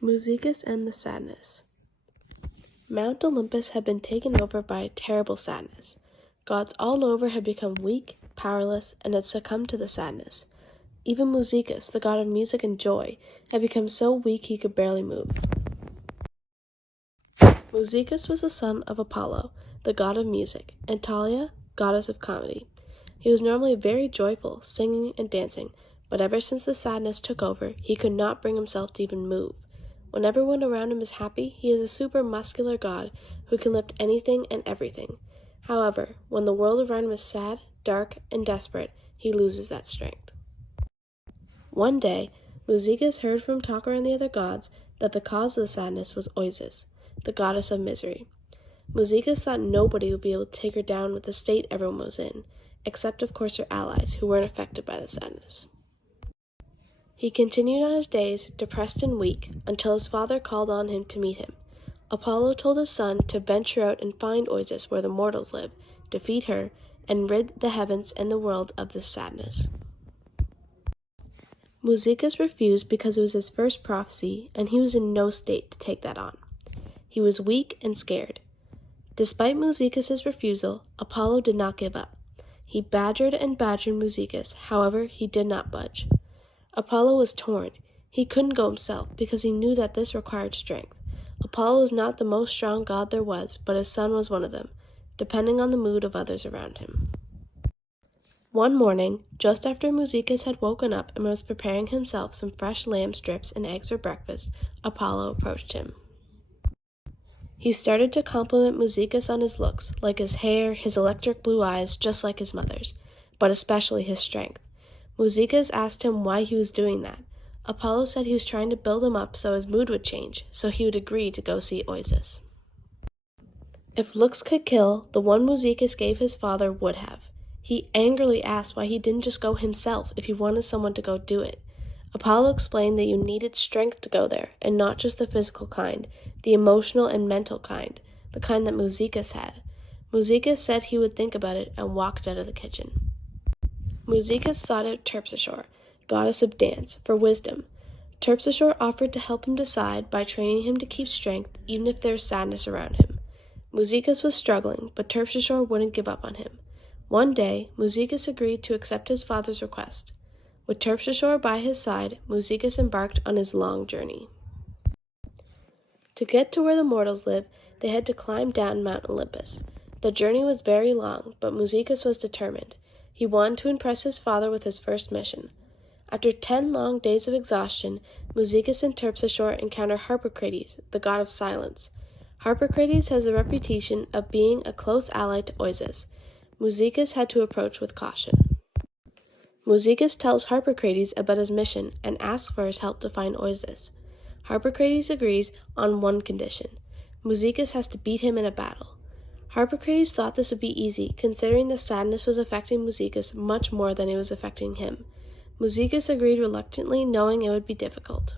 Mousikeus and the Sadness. Mount Olympus had been taken over by a terrible sadness. Gods all over had become weak, powerless, and had succumbed to the sadness. Even Mousikeus, the god of music and joy, had become so weak he could barely move. Mousikeus was the son of Apollo, the god of music, and Talia, goddess of comedy. He was normally very joyful, singing and dancing, but ever since the sadness took over, he could not bring himself to even move. When everyone around him is happy, he is a super muscular god who can lift anything and everything. However, when the world around him is sad, dark, and desperate, he loses that strength. One day, Mousikeus heard from talk around the other gods that the cause of the sadness was Oisis, the goddess of misery. Mousikeus thought nobody would be able to take her down with the state everyone was in, except of course her allies, who weren't affected by the sadness. He continued on his days, depressed and weak, until his father called on him to meet him. Apollo told his son to venture out and find Oisis where the mortals live, defeat her, and rid the heavens and the world of this sadness. Mousikeus refused because it was his first prophecy, and he was in no state to take that on. He was weak and scared. Despite Mousikeus' refusal, Apollo did not give up. He badgered and badgered Mousikeus, however, he did not budge. Apollo was torn. He couldn't go himself, because he knew that this required strength. Apollo was not the most strong god there was, but his son was one of them, depending on the mood of others around him. One morning, just after Mousikeus had woken up and was preparing himself some fresh lamb strips and eggs for breakfast, Apollo approached him. He started to compliment Mousikeus on his looks, like his hair, his electric blue eyes, just like his mother's, but especially his strength. Mousikeus asked him why he was doing that. Apollo said he was trying to build him up so his mood would change, so he would agree to go see Oisis. If looks could kill, the one Mousikeus gave his father would have. He angrily asked why he didn't just go himself if he wanted someone to go do it. Apollo explained that you needed strength to go there, and not just the physical kind, the emotional and mental kind, the kind that Mousikeus had. Mousikeus said he would think about it and walked out of the kitchen. Mousikeus sought out Terpsichore, goddess of dance, for wisdom. Terpsichore offered to help him decide by training him to keep strength even if there was sadness around him. Mousikeus was struggling, but Terpsichore wouldn't give up on him. One day, Mousikeus agreed to accept his father's request. With Terpsichore by his side, Mousikeus embarked on his long journey. To get to where the mortals live, they had to climb down Mount Olympus. The journey was very long, but Mousikeus was determined. He wanted to impress his father with his first mission. After 10 long days of exhaustion, Mousikeus and Terpsichore encounter Harpocrates, the god of silence. Harpocrates has a reputation of being a close ally to Oisis. Mousikeus had to approach with caution. Mousikeus tells Harpocrates about his mission and asks for his help to find Oisis. Harpocrates agrees on one condition. Mousikeus has to beat him in a battle. Harpocrates thought this would be easy, considering the sadness was affecting Mousikeus much more than it was affecting him. Mousikeus agreed reluctantly, knowing it would be difficult.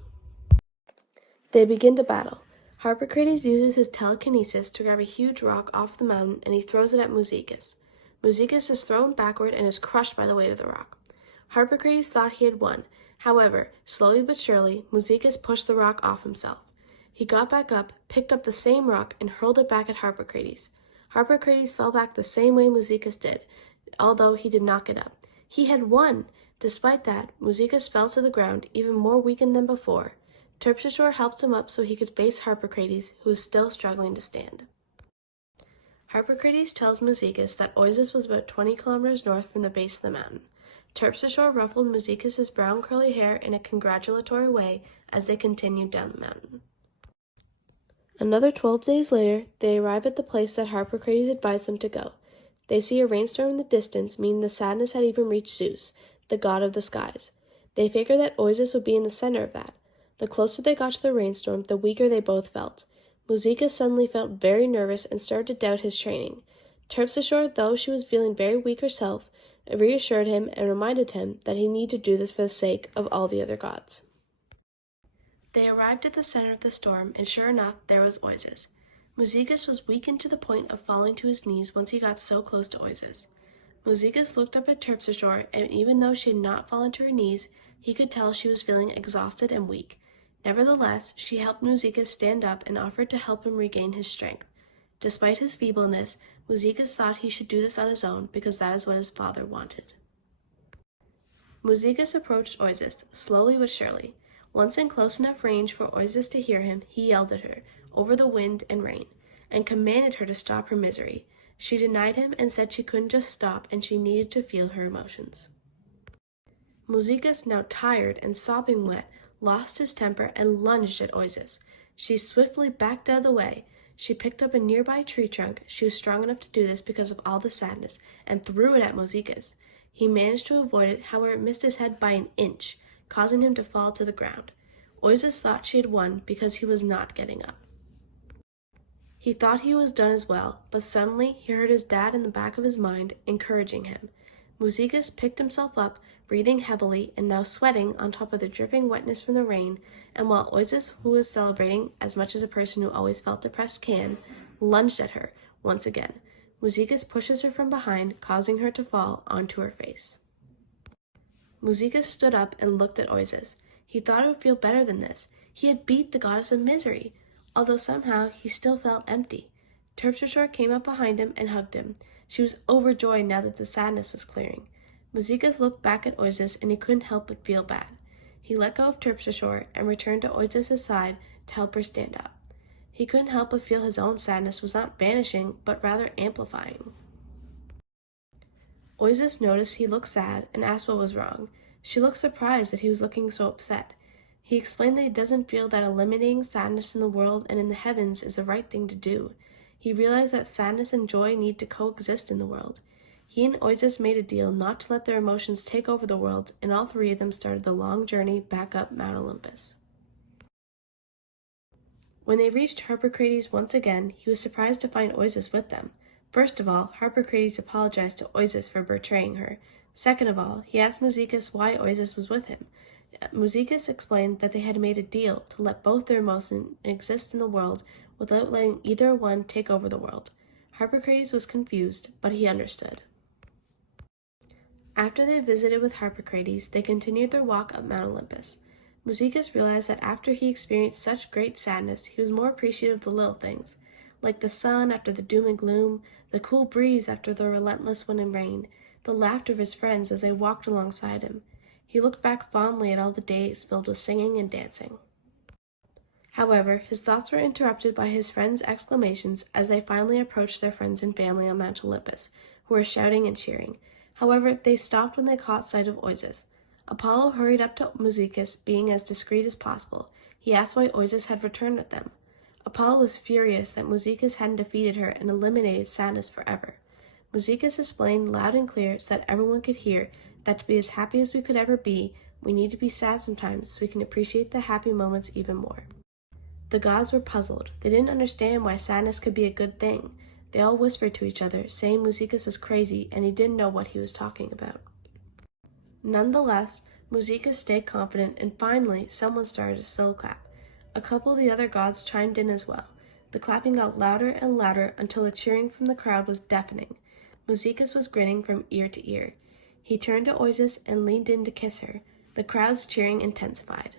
They begin to battle. Harpocrates uses his telekinesis to grab a huge rock off the mountain, and he throws it at Mousikeus. Mousikeus is thrown backward and is crushed by the weight of the rock. Harpocrates thought he had won. However, slowly but surely, Mousikeus pushed the rock off himself. He got back up, picked up the same rock, and hurled it back at Harpocrates. Harpocrates fell back the same way Mousikeus did, although he did not get up. He had won! Despite that, Mousikeus fell to the ground, even more weakened than before. Terpsichore helped him up so he could face Harpocrates, who was still struggling to stand. Harpocrates tells Mousikeus that Oisis was about 20 kilometers north from the base of the mountain. Terpsichore ruffled Mousikeus' brown curly hair in a congratulatory way as they continued down the mountain. Another 12 days later, they arrive at the place that Harpocrates advised them to go. They see a rainstorm in the distance, meaning the sadness had even reached Zeus, the god of the skies. They figure that Oisis would be in the center of that. The closer they got to the rainstorm, the weaker they both felt. Mousikeus suddenly felt very nervous and started to doubt his training. Terpsichore, though she was feeling very weak herself, reassured him and reminded him that he needed to do this for the sake of all the other gods. They arrived at the center of the storm, and sure enough, there was Oisis. Mousikeus was weakened to the point of falling to his knees once he got so close to Oisis. Mousikeus looked up at Terpsichore, and even though she had not fallen to her knees, he could tell she was feeling exhausted and weak. Nevertheless, she helped Mousikeus stand up and offered to help him regain his strength. Despite his feebleness, Mousikeus thought he should do this on his own because that is what his father wanted. Mousikeus approached Oisis, slowly but surely. Once in close enough range for Oisis to hear him, he yelled at her, over the wind and rain, and commanded her to stop her misery. She denied him and said she couldn't just stop and she needed to feel her emotions. Mousikeus, now tired and sopping wet, lost his temper and lunged at Oisis. She swiftly backed out of the way. She picked up a nearby tree trunk, she was strong enough to do this because of all the sadness, and threw it at Mousikeus. He managed to avoid it, however it missed his head by an inch, causing him to fall to the ground. Oisis thought she had won because he was not getting up. He thought he was done as well, but suddenly he heard his dad in the back of his mind, encouraging him. Mousikeus picked himself up, breathing heavily and now sweating on top of the dripping wetness from the rain, and while Oisis, who was celebrating as much as a person who always felt depressed can, lunged at her once again. Mousikeus pushes her from behind, causing her to fall onto her face. Mousikeus stood up and looked at Oisis. He thought it would feel better than this. He had beat the goddess of misery, although somehow he still felt empty. Terpsichore came up behind him and hugged him. She was overjoyed now that the sadness was clearing. Mousikeus looked back at Oisis and he couldn't help but feel bad. He let go of Terpsichore and returned to Oisis' side to help her stand up. He couldn't help but feel his own sadness was not banishing, but rather amplifying. Oisis noticed he looked sad and asked what was wrong. She looked surprised that he was looking so upset. He explained that he doesn't feel that eliminating sadness in the world and in the heavens is the right thing to do. He realized that sadness and joy need to coexist in the world. He and Oisis made a deal not to let their emotions take over the world, and all three of them started the long journey back up Mount Olympus. When they reached Harpocrates once again, he was surprised to find Oisis with them. First of all, Harpocrates apologized to Oisis for betraying her. Second of all, he asked Mousikeus why Oisis was with him. Mousikeus explained that they had made a deal to let both their emotions exist in the world without letting either one take over the world. Harpocrates was confused, but he understood. After they visited with Harpocrates, they continued their walk up Mount Olympus. Mousikeus realized that after he experienced such great sadness, he was more appreciative of the little things, like the sun after the doom and gloom, the cool breeze after the relentless wind and rain, the laughter of his friends as they walked alongside him. He looked back fondly at all the days filled with singing and dancing. However, his thoughts were interrupted by his friends' exclamations as they finally approached their friends and family on Mount Olympus, who were shouting and cheering. However, they stopped when they caught sight of Oisis. Apollo hurried up to Mousikeus, being as discreet as possible. He asked why Oisis had returned with them. Apollo was furious that Mousikeus hadn't defeated her and eliminated sadness forever. Mousikeus explained loud and clear so that everyone could hear that to be as happy as we could ever be, we need to be sad sometimes so we can appreciate the happy moments even more. The gods were puzzled. They didn't understand why sadness could be a good thing. They all whispered to each other, saying Mousikeus was crazy and he didn't know what he was talking about. Nonetheless, Mousikeus stayed confident, and finally someone started a slow clap. A couple of the other gods chimed in as well. The clapping got louder and louder until the cheering from the crowd was deafening. Mousikeus was grinning from ear to ear. He turned to Oisis and leaned in to kiss her. The crowd's cheering intensified.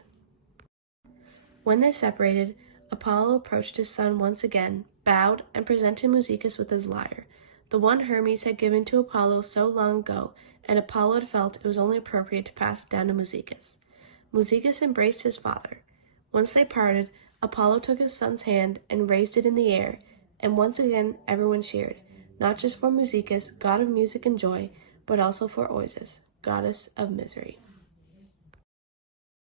When they separated, Apollo approached his son once again, bowed, and presented Mousikeus with his lyre, the one Hermes had given to Apollo so long ago, and Apollo had felt it was only appropriate to pass it down to Mousikeus. Mousikeus embraced his father. Once they parted, Apollo took his son's hand and raised it in the air, and once again everyone cheered, not just for Mousikeus, god of music and joy, but also for Oisis, goddess of misery.